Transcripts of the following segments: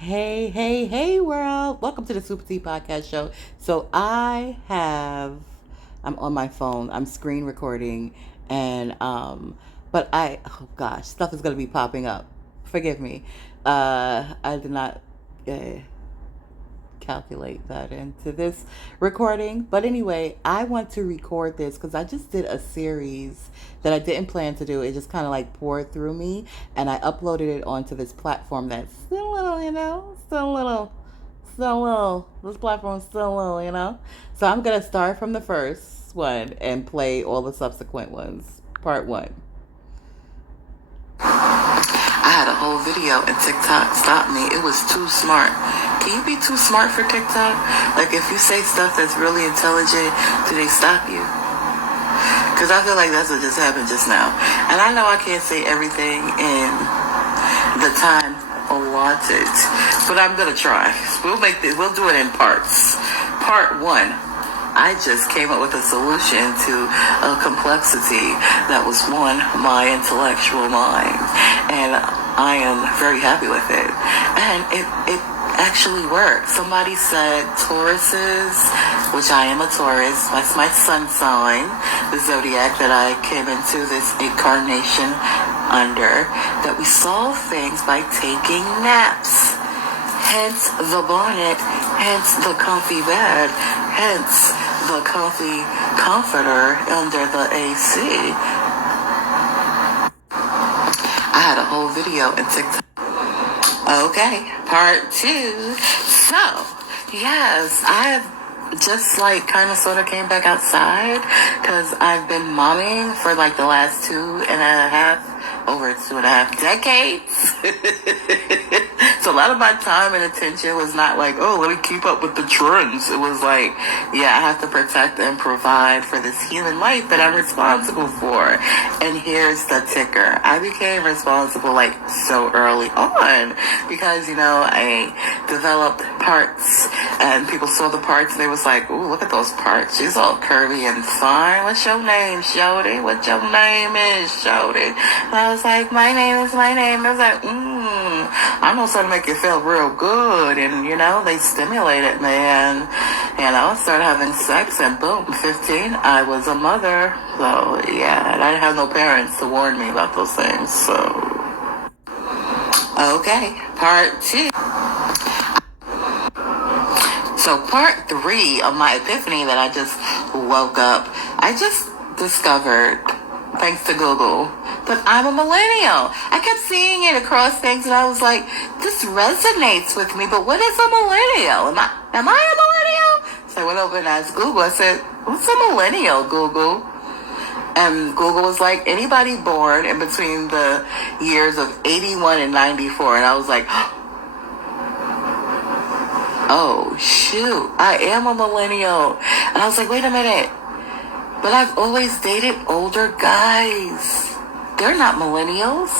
Hey, world. Welcome to the Super T Podcast Show. I'm on my phone, I'm screen recording, oh gosh, stuff is going to be popping up. Forgive me. I did not calculate that into this recording. But anyway, I want to record this because I just did a series that I didn't plan to do. It just kind of like poured through me, and I uploaded it onto this platform that's still a little, still a little. This platform's still a little, So I'm going to start from the first one and play all the subsequent ones. Part one. I had a whole video and TikTok stopped me. It was too smart. Can you be too smart for TikTok? Like, if you say stuff that's really intelligent, do they stop you? Because I feel like that's what just happened just now. And I know I can't say everything in the time allotted, but I'm going to try. We'll do it in parts. Part one. I just came up with a solution to a complexity that was my intellectual mind. And I am very happy with it. And it actually worked. Somebody said Tauruses, which I am a Taurus. That's my sun sign, the zodiac that I came into this incarnation under, that we solve things by taking naps. Hence the bonnet, hence the comfy bed, hence the comfy comforter under the AC. I had a whole video in TikTok. Okay, part two. So, yes, I have just like kind of sort of came back outside because I've been momming for like the last over 2.5 decades. So a lot of my time and attention was not like, oh, let me keep up with the trends. It was like, yeah, I have to protect and provide for this human life that I'm responsible for. And here's the ticker. I became responsible like so early on because, I developed parts and people saw the parts and they was like, ooh, look at those parts. She's all curvy and fine. What's your name, shorty? What your name is, shorty? And I was like, my name is my name. I was like, I know something to make you feel real good. And, they stimulated me. And, I started having sex. And boom, 15, I was a mother. So, yeah. And I didn't have no parents to warn me about those things. So, okay. Part two. So part three of my epiphany that I just woke up, I just discovered, thanks to Google, that I'm a millennial. I kept seeing it across things and I was like, this resonates with me, but what is a millennial? Am I a millennial? So I went over and asked Google. I said, what's a millennial, Google? And Google was like, anybody born in between the years of 81 and 94. And I was like, oh, shoot, I am a millennial. And I was like, wait a minute. But I've always dated older guys. They're not millennials.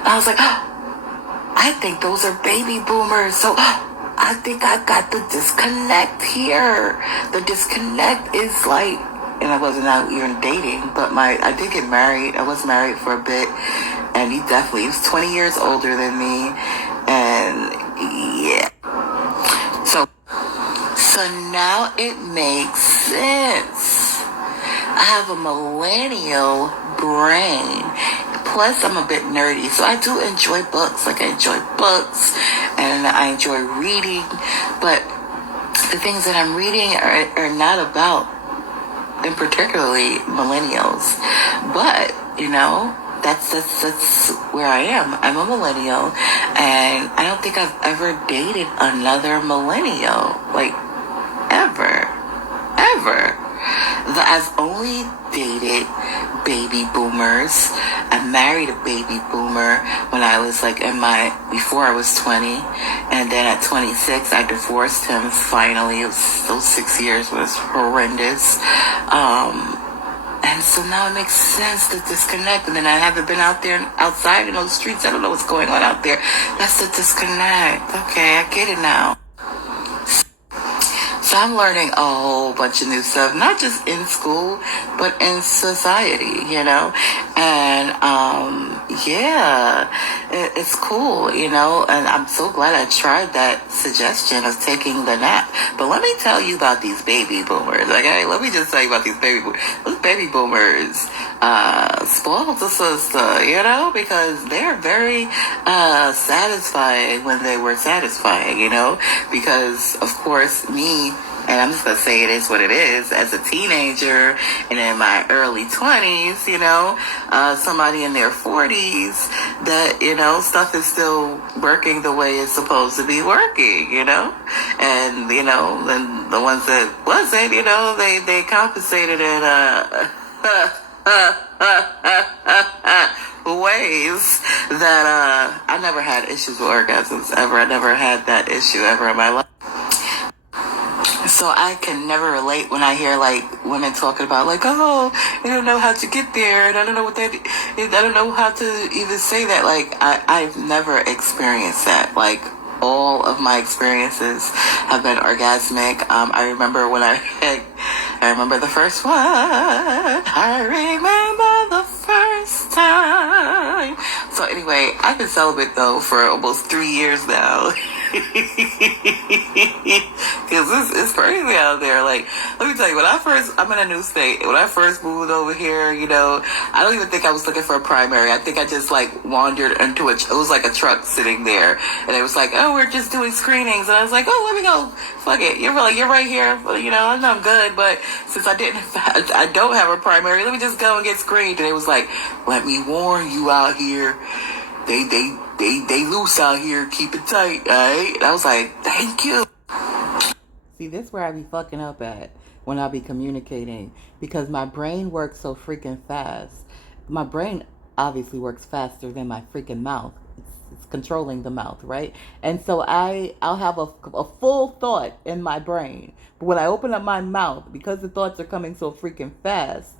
And I was like, I think those are baby boomers. So I think I got the disconnect here. The disconnect is like, and I wasn't out even dating, but I did get married. I was married for a bit. And he was 20 years older than me. And yeah. So now it makes sense. I have a millennial brain. Plus, I'm a bit nerdy, so I do enjoy books. Like, I enjoy books, and I enjoy reading. But the things that I'm reading are not about, and particularly millennials. But, that's where I am. I'm a millennial, and I don't think I've ever dated another millennial. Like, ever. I've only dated baby boomers. I married a baby boomer when I was before I was 20. And then at 26, I divorced him finally. Those 6 years was horrendous. And so now it makes sense to disconnect. And then I haven't been outside in those streets. I don't know what's going on out there. That's the disconnect. Okay, I get it now. So I'm learning a whole bunch of new stuff, not just in school, but in society, you know? And, yeah, it's cool, you know? And I'm so glad I tried that suggestion of taking the nap. But let me tell you about these baby boomers, okay? Let me just tell you about these baby boomers. Those baby boomers, spoiled the sister, you know? Because they're very, satisfying when they were satisfying, you know? Because, of course, me, and I'm just going to say it is what it is, as a teenager and in my early 20s, you know, somebody in their 40s, that, you know, stuff is still working the way it's supposed to be working, you know, and, you know, and the ones that wasn't, you know, they compensated in, ways that, I never had issues with orgasms ever. I never had that issue ever in my life. So I can never relate when I hear like women talking about like, oh, I don't know how to get there, and I don't know what that, I don't know how to even say that. Like I've never experienced that. Like all of my experiences have been orgasmic. I remember when I remember the first one. I remember the first time. So anyway, I've been celibate though for almost 3 years now. Because it's crazy out there. Like, let me tell you, I'm in a new state. When I first moved over here, you know, I don't even think I was looking for a primary. I think I just like wandered into it. It was like a truck sitting there, and it was like, oh, we're just doing screenings, and I was like, oh, let me go. Fuck it, you're right here. You know, I know I'm good, but since I don't have a primary, let me just go and get screened. And it was like, let me warn you out here. They loose out here. Keep it tight, alright? And I was like, thank you. See, this is where I be fucking up at when I be communicating, because my brain works so freaking fast. My brain obviously works faster than my freaking mouth. It's controlling the mouth, right? And so I'll have a full thought in my brain, but when I open up my mouth, because the thoughts are coming so freaking fast,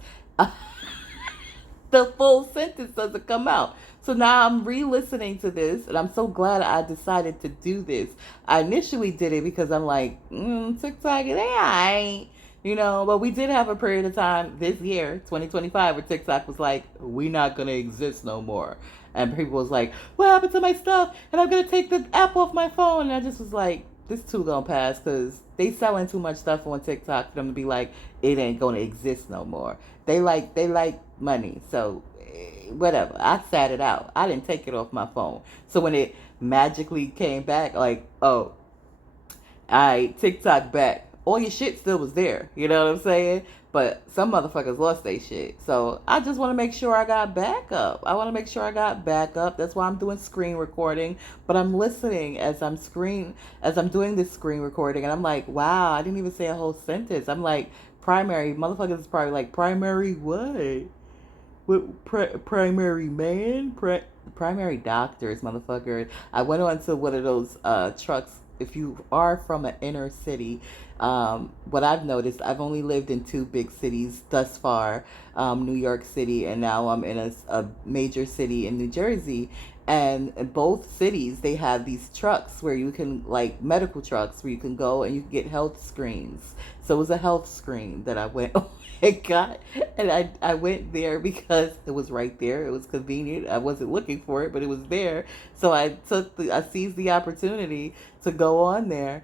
the full sentence doesn't come out. So now I'm re-listening to this, and I'm so glad I decided to do this. I initially did it because I'm like, TikTok, it ain't, you know, but we did have a period of time this year, 2025, where TikTok was like, we not going to exist no more. And people was like, what happened to my stuff? And I'm going to take the app off my phone. And I just was like, this too gonna pass, because they selling too much stuff on TikTok for them to be like, it ain't gonna exist no more. They like money, so whatever. I sat it out. I didn't take it off my phone. So when it magically came back, like, oh, TikTok back, all your shit still was there. You know what I'm saying? But some motherfuckers lost their shit. So I just want to make sure I got backup. That's why I'm doing screen recording. But I'm listening as I'm doing this screen recording. And I'm like, wow, I didn't even say a whole sentence. I'm like, primary. Motherfuckers is probably like, primary what? Primary man? Primary doctors, motherfucker. I went on to one of those trucks. If you are from an inner city, what I've noticed, I've only lived in 2 big cities thus far, New York City, and now I'm in a major city in New Jersey. And in both cities, they have these trucks where you can, like medical trucks, where you can go and you can get health screens. So it was a health screen that I went and got, and I went there because it was right there. It was convenient. I wasn't looking for it, but it was there. So I seized the opportunity to go on there,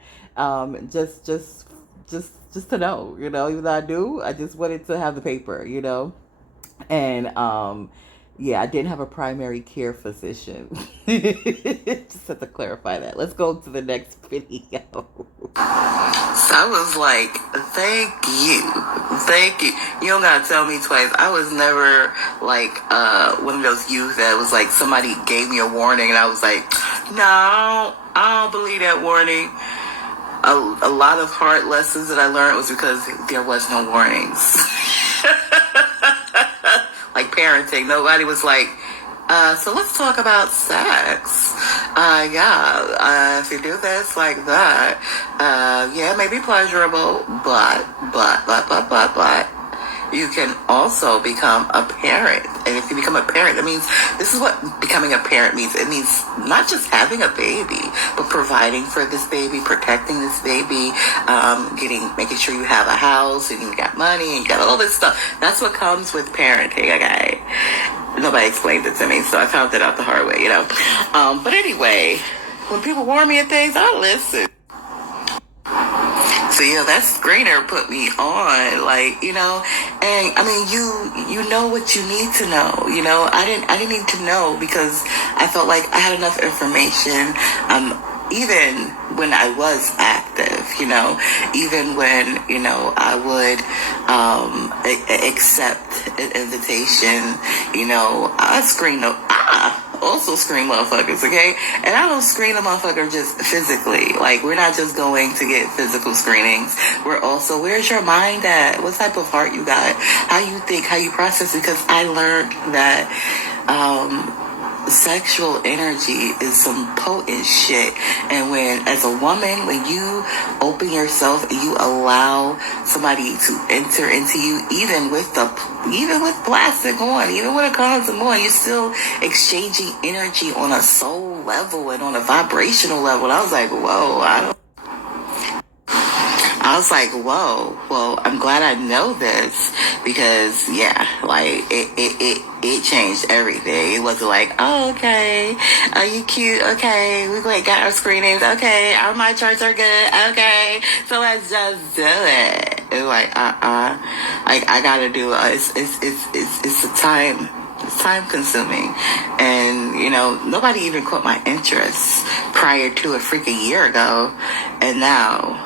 just to know, you know, even though I knew, I just wanted to have the paper, you know, and yeah, I didn't have a primary care physician. Just have to clarify that. Let's go to the next video. So I was like, thank you. You don't gotta tell me twice. I was never like one of those youth that was like, somebody gave me a warning and I was like, no, I don't believe that warning. A lot of hard lessons that I learned was because there was no warnings. Like parenting, nobody was like, so let's talk about sex. If you do this like that, yeah, it may be pleasurable, but you can also become a parent And if you become a parent, that means, this is what becoming a parent means. It means not just having a baby, but providing for this baby, protecting this baby, making sure you have a house and you got money and you got all this stuff. That's what comes with parenting, okay? Nobody explained it to me, so I found it out the hard way, But anyway, when people warn me of things, I listen. So yeah, that screener put me on, and I mean, you know what you need to know, I didn't need to know because I felt like I had enough information, even when I was active, even when, I would, accept an invitation, I also screen motherfuckers, okay? And I don't screen a motherfucker just physically. Like, we're not just going to get physical screenings. We're also, where's your mind at? What type of heart you got? How you think, how you process? Because I learned that sexual energy is some potent shit. And as a woman, when you open yourself and you allow somebody to enter into you, even with plastic on, even with a condom on, you're still exchanging energy on a soul level and on a vibrational level. And I was like, whoa, well, I'm glad I know this because, yeah, like, it changed everything. It wasn't like, oh, okay, are you cute? Okay, we got our screenings. Okay, our my charts are good. Okay, so let's just do it. It's like, like, I gotta do it. It's a time. It's time consuming. And, nobody even caught my interest prior to a freaking year ago. And now,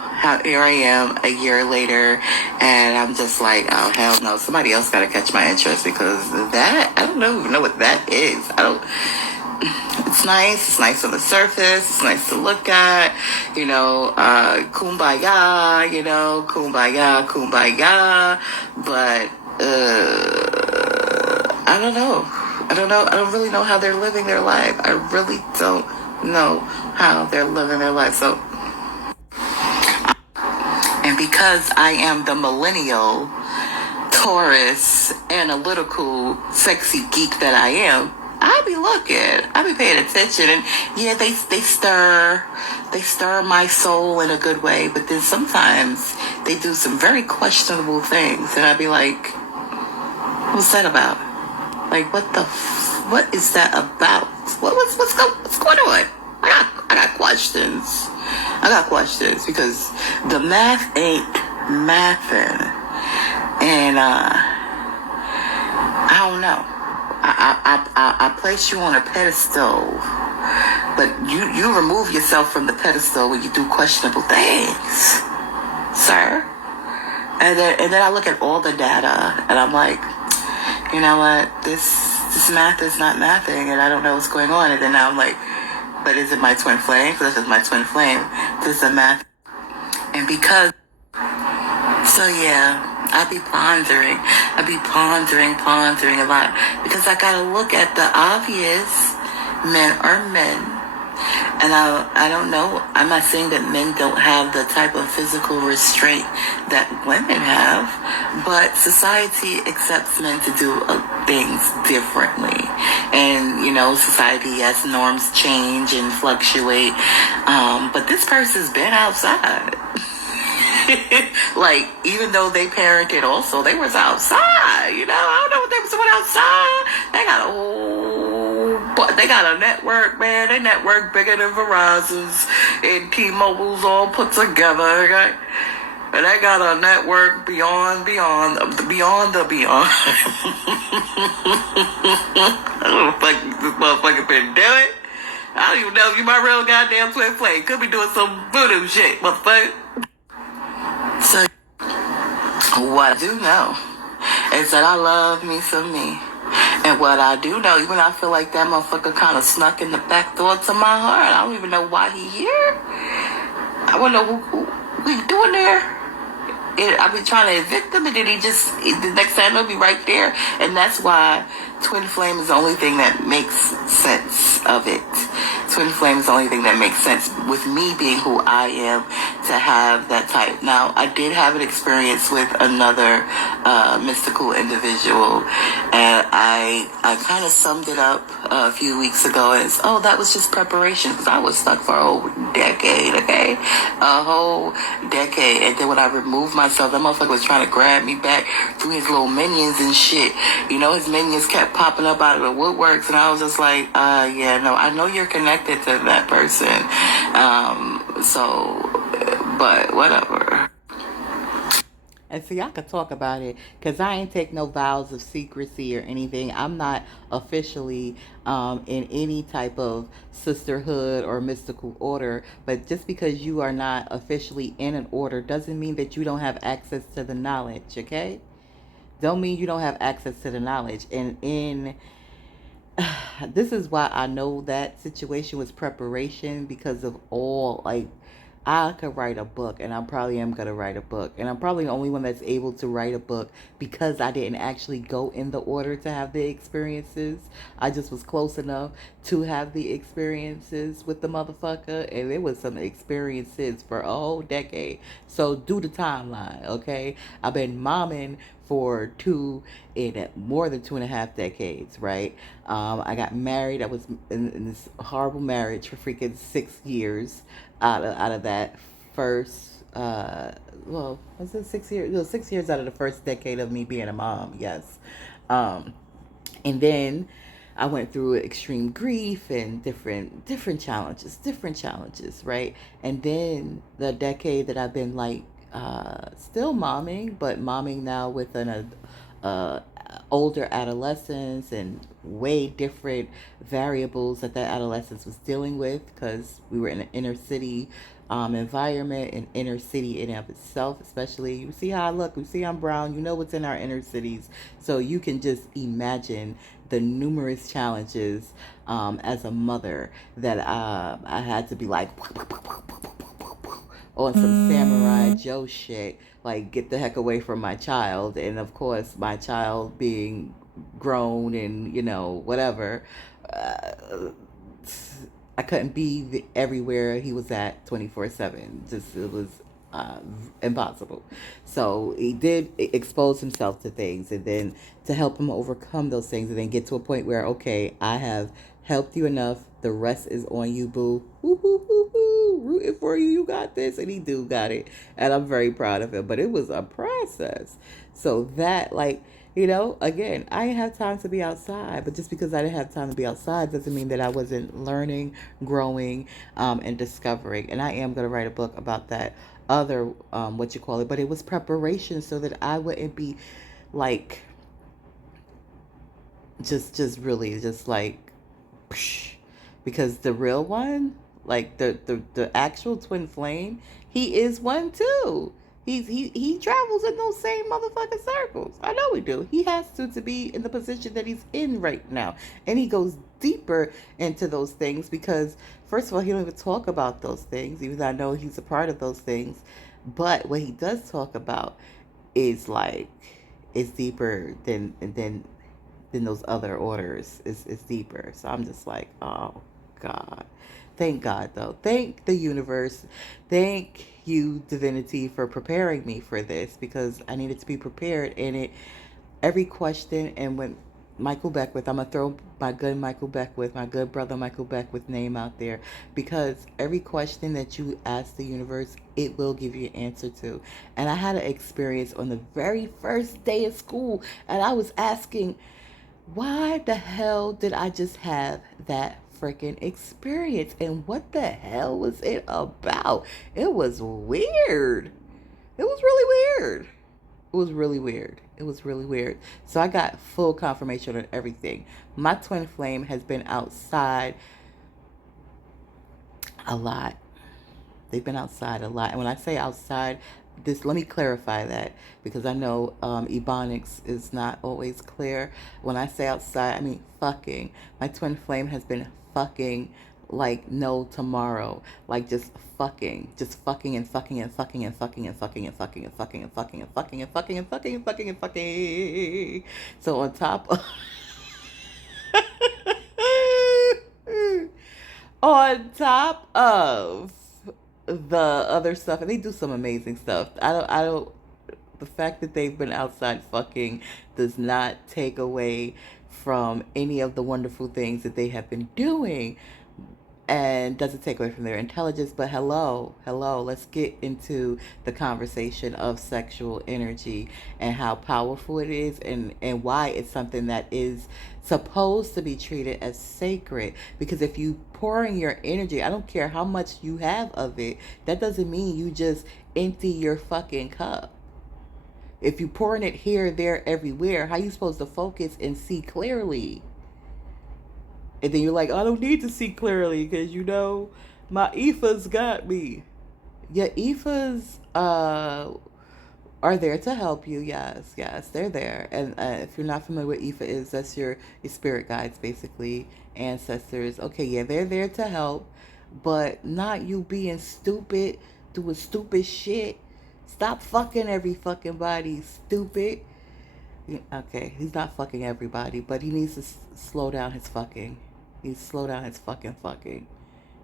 here I am a year later, and I'm just like, oh, hell no, somebody else got to catch my interest because I don't even know what that is. It's nice. It's nice on the surface. It's nice to look at, kumbaya, kumbaya. But, I don't know. I don't really know how they're living their life. I really don't know how they're living their life. So, and because I am the millennial, Taurus, analytical, sexy geek that I am, I'll be looking. I'll be paying attention. And yeah, they stir my soul in a good way. But then sometimes they do some very questionable things. And I'd be like, what's that about? Like, what is that about? What's going on? I got questions. Because the math ain't mathin'. And, I don't know. I place you on a pedestal, but you remove yourself from the pedestal when you do questionable things, sir. And then I look at all the data, and I'm like, you know what? This math is not mathing, and I don't know what's going on. And then now I'm like, but is it my twin flame? Because this is my twin flame. This is a math. And because, so yeah, I be pondering a lot. Because I gotta look at the obvious. Men are men. And I don't know. I'm not saying that men don't have the type of physical restraint that women have, but society accepts men to do things differently. And, society, yes, norms change and fluctuate. But this person's been outside. Like, even though they parented also, they was outside, I don't know what they was doing outside. They got a network, man. They network bigger than Verizon's and T-Mobile's all put together, okay? And they got a network beyond the beyond. I don't know what this motherfucker been doing. I don't even know if you my real goddamn twin flame. Could be doing some voodoo shit, motherfucker. So, what I do know is that I love me some me. And what I do know, even I feel like that motherfucker kind of snuck in the back door to my heart. I don't even know why he here. I don't know who he doing there. I've been trying to evict him, and then the next time he'll be right there. And that's why twin flame is the only thing that makes sense of it. Twin flame is the only thing that makes sense with me being who I am. to have that type. Now, I did have an experience with another mystical individual, and I kind of summed it up a few weeks ago as, oh, that was just preparation, because I was stuck for a whole decade, okay? A whole decade. And then when I removed myself, that motherfucker was trying to grab me back through his little minions and shit. You know, his minions kept popping up out of the woodworks, and I was just like, yeah, no, I know you're connected to that person. But whatever. And see, I could talk about it because I ain't take no vows of secrecy or anything. I'm not officially in any type of sisterhood or mystical order. But just because you are not officially in an order doesn't mean that you don't have access to the knowledge, okay? Don't mean you don't have access to the knowledge. And this is why I know that situation was preparation, because of all, like, I could write a book, and I probably am going to write a book. And I'm probably the only one that's able to write a book because I didn't actually go in the order to have the experiences. I just was close enough to have the experiences with the motherfucker. And there was some experiences for a whole decade. So do the timeline, okay? I've been momming for more than 2.5 decades, right? I got married. I was in this horrible marriage for freaking 6 years. Out of that first, well, was it 6 years? No, 6 years out of the first decade of me being a mom. Yes, and then I went through extreme grief and different challenges, right? And then the decade that I've been like still momming, but momming now with an older adolescence and way different variables that adolescence was dealing with, because we were in an inner city environment, and inner city in and of itself, especially, you see how I look, you see I'm brown, you know what's in our inner cities, so you can just imagine the numerous challenges as a mother that I had to be like on some Samurai Joe shit, like get the heck away from my child. And of course, my child being grown and, whatever, I couldn't be everywhere he was at 24/7. Just, it was impossible. So he did expose himself to things, and then to help him overcome those things, and then get to a point where, okay, I have helped you enough. The rest is on you, boo. Woo-hoo-hoo-hoo. Rooting for you. You got this. And he got it. And I'm very proud of him. But it was a process. So that, like, again, I didn't have time to be outside. But just because I didn't have time to be outside doesn't mean that I wasn't learning, growing, and discovering. And I am going to write a book about that other, but it was preparation so that I wouldn't be like, just really just like, because the real one, like the actual twin flame, he is one too. He travels in those same motherfucking circles. I know we do. He has to be in the position that he's in right now, and he goes deeper into those things because, first of all, he don't even talk about those things, even though I know he's a part of those things. But what he does talk about is like, it's deeper than those other orders. Is deeper. So I'm just like, oh God. Thank God, though. Thank the universe. Thank you, divinity, for preparing me for this, because I needed to be prepared. And every question, and when Michael Beckwith, I'm going to throw my good Michael Beckwith, my good brother Michael Beckwith name out there, because every question that you ask the universe, it will give you an answer to. And I had an experience on the very first day of school, and I was asking, why the hell did I just have that freaking experience? And what the hell was it about? It was weird. It was really weird. It was really weird. It was really weird. So I got full confirmation on everything. My twin flame has been outside a lot. They've been outside a lot. And when I say outside, let me clarify that, because I know Ebonics is not always clear. When I say outside, I mean fucking. My twin flame has been fucking like no tomorrow. Like just fucking and fucking and fucking and fucking and fucking and fucking and fucking and fucking and fucking and fucking and fucking and fucking and fucking. So on top of on top of the other stuff, and they do some amazing stuff. I don't. The fact that they've been outside fucking does not take away from any of the wonderful things that they have been doing, and doesn't take away from their intelligence. But hello, let's get into the conversation of sexual energy and how powerful it is, and why it's something that is supposed to be treated as sacred. Because if you pouring your energy, I don't care how much you have of it, that doesn't mean you just empty your fucking cup. If you pouring it here, there, everywhere, how you supposed to focus and see clearly? And then you're like, I don't need to see clearly because, my EFAs got me. Your EFAs are there to help you. Yes, they're there. And if you're not familiar with EFA is, that's your spirit guides, basically, ancestors. Okay, yeah, they're there to help, but not you being stupid, doing stupid shit. Stop fucking every fucking body, stupid. Okay, he's not fucking everybody, but he needs to slow down his fucking. He needs to slow down his fucking.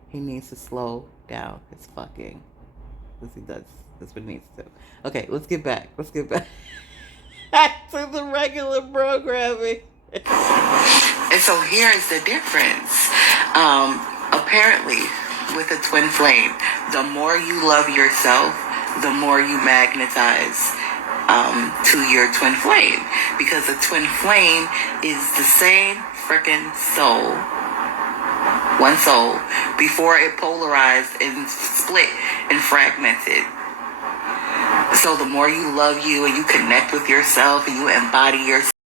He needs to slow down his fucking. Because he does. That's what he needs to. Okay, let's get back. Back to the regular programming. And so here is the difference. Apparently, with a twin flame, the more you love yourself, the more you magnetize to your twin flame. Because a twin flame is the same freaking soul. One soul. Before it polarized and split and fragmented. So the more you love you and you connect with yourself and you embody your